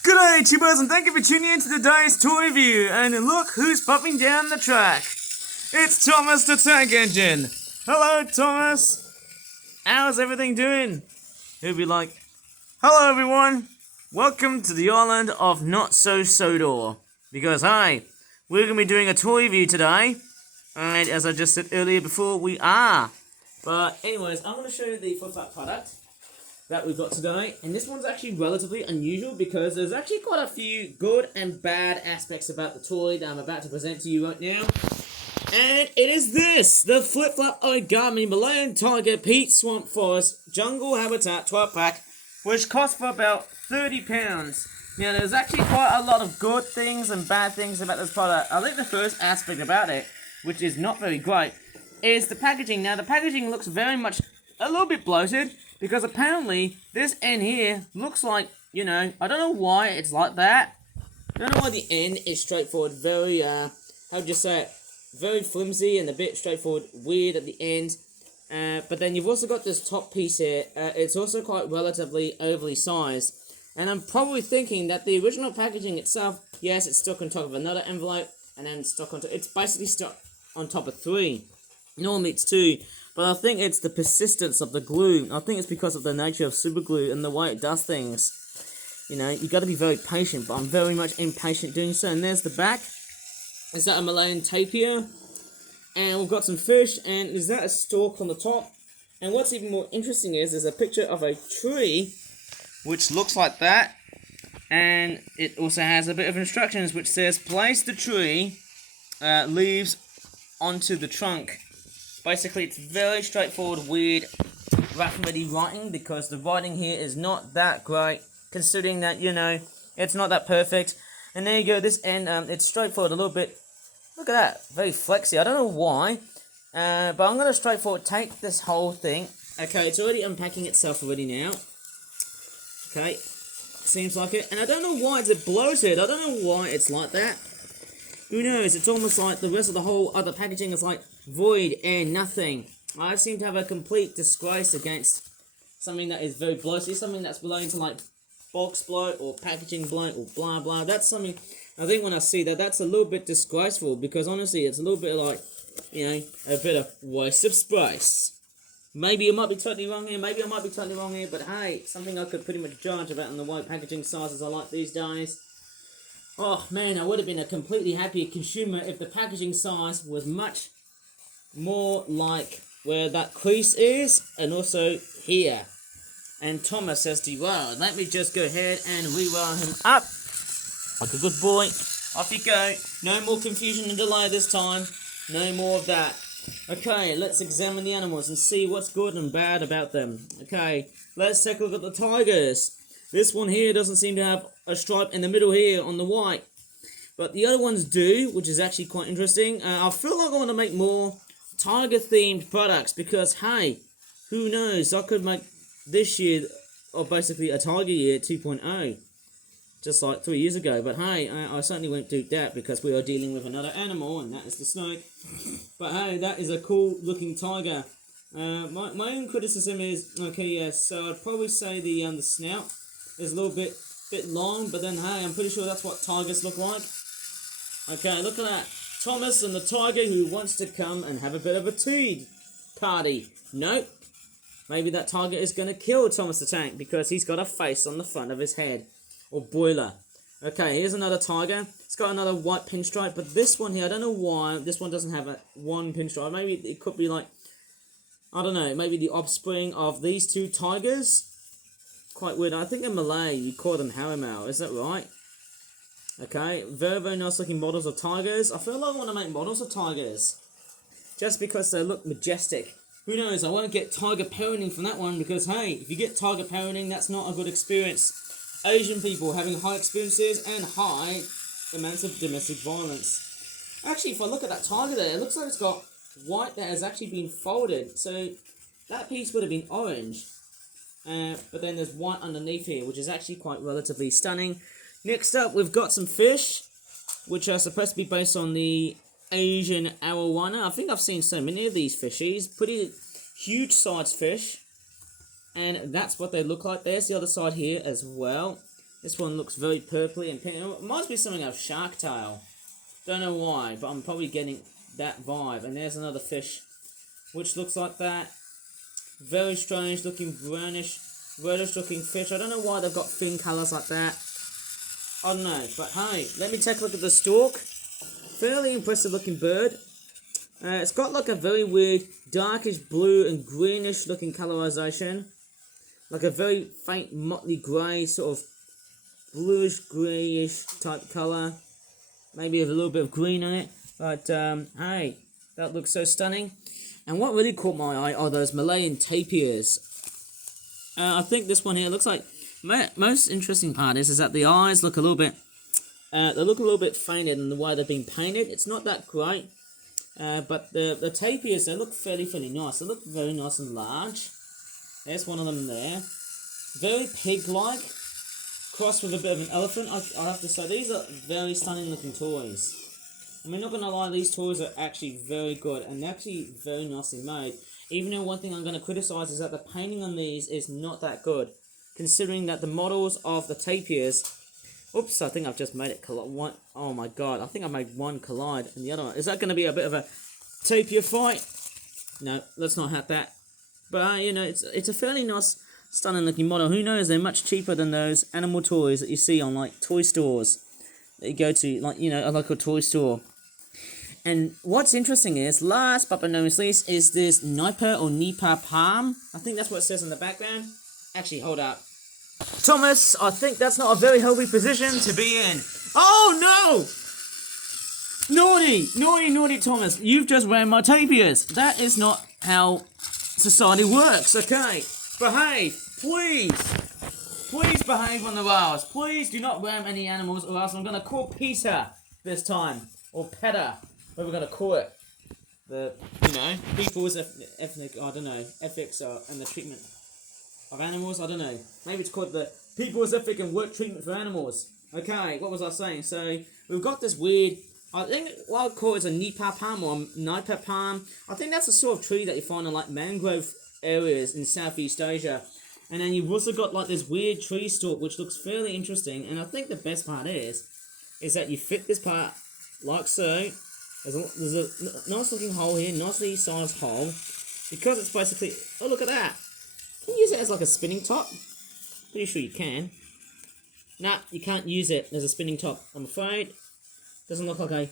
G'day Tubers and thank you for tuning in to today's toy review, and look who's popping down the track. It's Thomas the Tank Engine. Hello Thomas. How's everything doing? He'll be like, hello everyone. Welcome to the island of Not So Sodor. Because hi, we're going to be doing a toy review today. And as I just said earlier before, we are. But anyways, I'm going to show you the Flip Flap product that we've got today, and this one's actually relatively unusual because there's actually quite a few good and bad aspects about the toy that I'm about to present to you right now. And it is this, the Flip Flap Origami Malayan Tiger Peat Swamp Forest Jungle Habitat 12 pack, which costs for about £30. Now there's actually quite a lot of good things and bad things about this product. I think the first aspect about it, which is not very great, is the packaging. Now the packaging looks very much a little bit bloated, because apparently this end here looks like, I don't know why it's like that. I don't know why the end is straightforward, very, how would you say it, very flimsy and a bit straightforward, weird at the end. But then you've also got this top piece here. It's also quite relatively overly sized. And I'm probably thinking that the original packaging itself, yes, it's stuck on top of another envelope, and then stuck on top, it's basically stuck on top of 3. Normally it's 2. But I think it's the persistence of the glue. I think it's because of the nature of super glue and the way it does things. You got to be very patient, but I'm very much impatient doing so. And there's the back. Is that a Malayan tapir? And we've got some fish, and is that a stalk on the top? And what's even more interesting is there's a picture of a tree, which looks like that. And it also has a bit of instructions, which says, place the tree leaves onto the trunk. Basically, it's very straightforward, weird, rough and ready writing, because the writing here is not that great, considering that, it's not that perfect. And there you go, this end, it's straightforward a little bit. Look at that, very flexy. I don't know why, but I'm going to straightforward take this whole thing. Okay, it's already unpacking itself already now. Okay, seems like it. And I don't know why it's bloated. I don't know why it's like that. Who knows? It's almost like the rest of the whole other packaging is like void and nothing. I seem to have a complete disgrace against something that is very bloated, something that's relating to like box bloat or packaging bloat or blah blah. That's something, I think when I see that, that's a little bit disgraceful, because honestly it's a little bit like, a bit of waste of space. Maybe I might be totally wrong here, but hey, something I could pretty much judge about in the way packaging sizes are like these days. Oh man, I would have been a completely happier consumer if the packaging size was much more like where that crease is, and also here. And Thomas says to you, well, let me just go ahead and re-roll him up. Like a good boy. Off you go. No more confusion and delay this time. No more of that. Okay, let's examine the animals and see what's good and bad about them. Okay, let's take a look at the tigers. This one here doesn't seem to have a stripe in the middle here on the white, but the other ones do, which is actually quite interesting. I feel like I want to make more tiger-themed products, because, hey, who knows, I could make this year, or basically a tiger year 2.0, just like 3 years ago. But hey, I certainly won't do that, because we are dealing with another animal, and that is the snake. But hey, that is a cool-looking tiger. My own criticism is, okay, yes, so I'd probably say the snout is a little bit long, but then hey, I'm pretty sure that's what tigers look like. Okay, look at that. Thomas and the tiger who wants to come and have a bit of a tea party. Nope. Maybe that tiger is going to kill Thomas the Tank because he's got a face on the front of his head. Or boiler. Okay, here's another tiger. It's got another white pinstripe, but this one here, I don't know why this one doesn't have one pinstripe. Maybe it could be like, I don't know, maybe the offspring of these two tigers. Quite weird. I think in Malay you call them harimau, is that right? Okay, very, very nice looking models of tigers. I feel like I want to make models of tigers, just because they look majestic. Who knows, I won't get tiger parenting from that one, because hey, if you get tiger parenting, that's not a good experience. Asian people having high experiences and high amounts of domestic violence. Actually, if I look at that tiger there, it looks like it's got white that has actually been folded. So that piece would have been orange. But then there's white underneath here, which is actually quite relatively stunning. Next up, we've got some fish, which are supposed to be based on the Asian arowana. I think I've seen so many of these fishies. Pretty huge sized fish. And that's what they look like. There's the other side here as well. This one looks very purpley and pink. It reminds me of something of Shark Tale. Don't know why, but I'm probably getting that vibe. And there's another fish, which looks like that. Very strange looking brownish, reddish looking fish. I don't know why they've got fin colours like that. I don't know, but hey, let me take a look at the stalk. Fairly impressive looking bird. It's got like a very weird darkish blue and greenish looking colorization. Like a very faint motley grey, sort of bluish greyish type colour. Maybe a little bit of green on it. But hey, that looks so stunning. And what really caught my eye are those Malayan tapirs. I think this one here looks like most interesting part is that the eyes look a little bit faded in the way they've been painted. It's not that great, but the tapirs, they look fairly nice. They look very nice and large. There's one of them there. Very pig-like, crossed with a bit of an elephant. I have to say, these are very stunning looking toys. I mean, not gonna lie, these toys are actually very good and actually very nicely made. Even though one thing I'm gonna criticize is that the painting on these is not that good, considering that the models of the tapirs. Oops, I think I've just made it collide. Oh my god, I think I made one collide and the other one. Is that gonna be a bit of a tapir fight? No, let's not have that. But you know, it's a fairly nice, stunning looking model. Who knows? They're much cheaper than those animal toys that you see on like toy stores that you go to, like, you know, a local toy store. And what's interesting is, last but not least, is this Nipa or Nipa palm. I think that's what it says in the background. Actually, hold up. Thomas, I think that's not a very healthy position to be in. Oh no! Naughty Thomas. You've just ran my tapirs. That is not how society works, okay? Behave, please. Please behave on the rails. Please do not ram any animals or else I'm going to call Peter this time. Or Petter. What we're going to call it. The, you know, people's ethnic, I don't know, ethics and the treatment of animals, I don't know. Maybe it's called the people's ethic and work treatment for animals. Okay, what was I saying? So, we've got this weird, I think what I'd call it is a Nipa palm or a Nipa palm. I think that's the sort of tree that you find in like mangrove areas in Southeast Asia. And then you've also got like this weird tree stalk which looks fairly interesting. And I think the best part is that you fit this part like so. There's a nice looking hole here, nicely sized hole. Because it's basically, oh look at that. Can you use it as like a spinning top? Pretty sure you can. Nah, you can't use it as a spinning top, I'm afraid. Doesn't look like a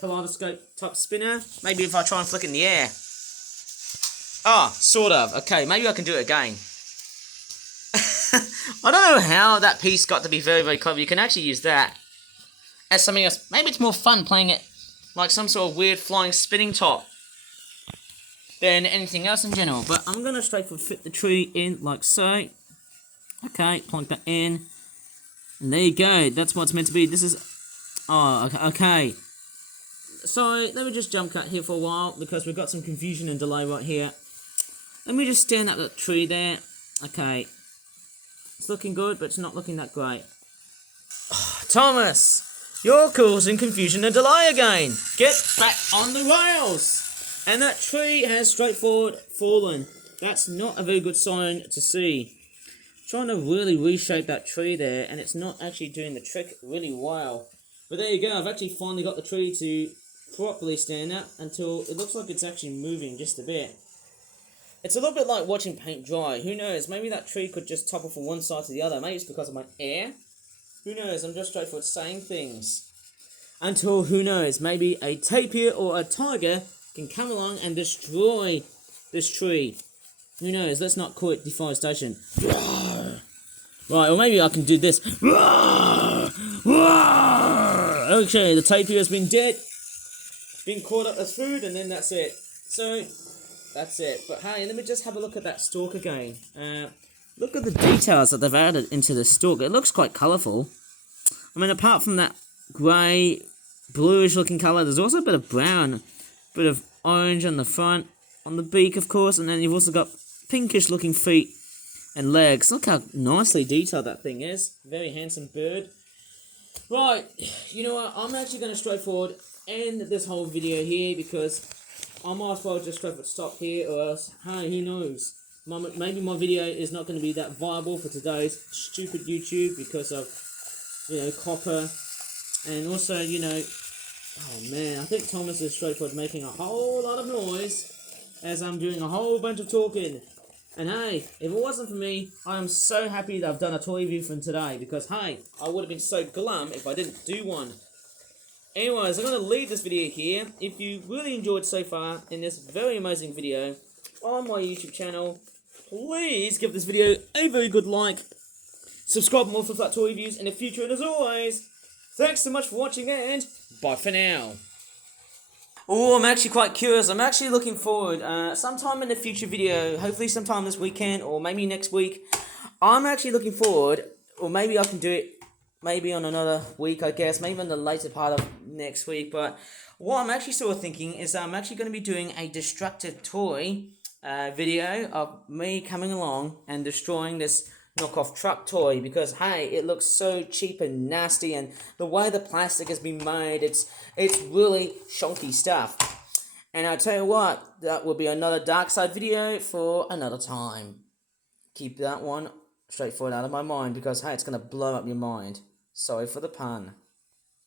kaleidoscope type spinner. Maybe if I try and flick it in the air. Ah, sort of. Okay, maybe I can do it again. I don't know how that piece got to be very clever. You can actually use that as something else. Maybe it's more fun playing it like some sort of weird flying spinning top than anything else in general. But I'm going to straightforward fit the tree in like so. Okay, plug that in. And there you go. That's what it's meant to be. This is... Oh, okay. So, let me just jump cut here for a while because we've got some confusion and delay right here. Let me just stand up that tree there. Okay. It's looking good, but it's not looking that great. Oh, Thomas! You're causing confusion and delay again! Get back on the rails! And that tree has straightforward fallen. That's not a very good sign to see. Trying to really reshape that tree there, and it's not actually doing the trick really well. But there you go, I've actually finally got the tree to properly stand up until it looks like it's actually moving just a bit. It's a little bit like watching paint dry. Who knows, maybe that tree could just topple from one side to the other. Maybe it's because of my air. Who knows, I'm just straightforward saying things. Until, who knows, maybe a tapir or a tiger can come along and destroy this tree. Who knows, let's not call it deforestation. Right, or maybe I can do this. Okay, the tapir has been dead. Been caught up as food, and then that's it. So, that's it. But hey, let me just have a look at that stalk again. Look at the details that they've added into the stalk. It looks quite colourful. I mean, apart from that grey, bluish looking colour, there's also a bit of brown, a bit of orange on the front, on the beak, of course, and then you've also got pinkish looking feet and legs. Look how nicely detailed that thing is. Very handsome bird. Right, you know what, I'm actually going to straightforward end this whole video here because I might as well just straightforward stop here or else, hey, who knows. maybe my video is not going to be that viable for today's stupid YouTube because of, copper. And also, oh man, I think Thomas is straightforward making a whole lot of noise as I'm doing a whole bunch of talking. And hey, if it wasn't for me, I am so happy that I've done a toy review from today because hey, I would have been so glum if I didn't do one. Anyways, I'm going to leave this video here. If you really enjoyed so far in this very amazing video on my YouTube channel, please give this video a very good like. Subscribe for more for flat toy reviews in the future, and as always, thanks so much for watching and bye for now. Oh, I'm actually quite curious. I'm actually looking forward, sometime in the future video, hopefully sometime this weekend or maybe next week, I'm actually looking forward, or maybe I can do it maybe on another week, I guess, maybe in the later part of next week, but what I'm actually sort of thinking is that I'm actually going to be doing a destructive toy video of me coming along and destroying this knockoff truck toy because hey, it looks so cheap and nasty, and the way the plastic has been made, it's really shonky stuff. And I'll tell you what, that will be another dark side video for another time. Keep that one straightforward out of my mind because hey, it's gonna blow up your mind. Sorry for the pun.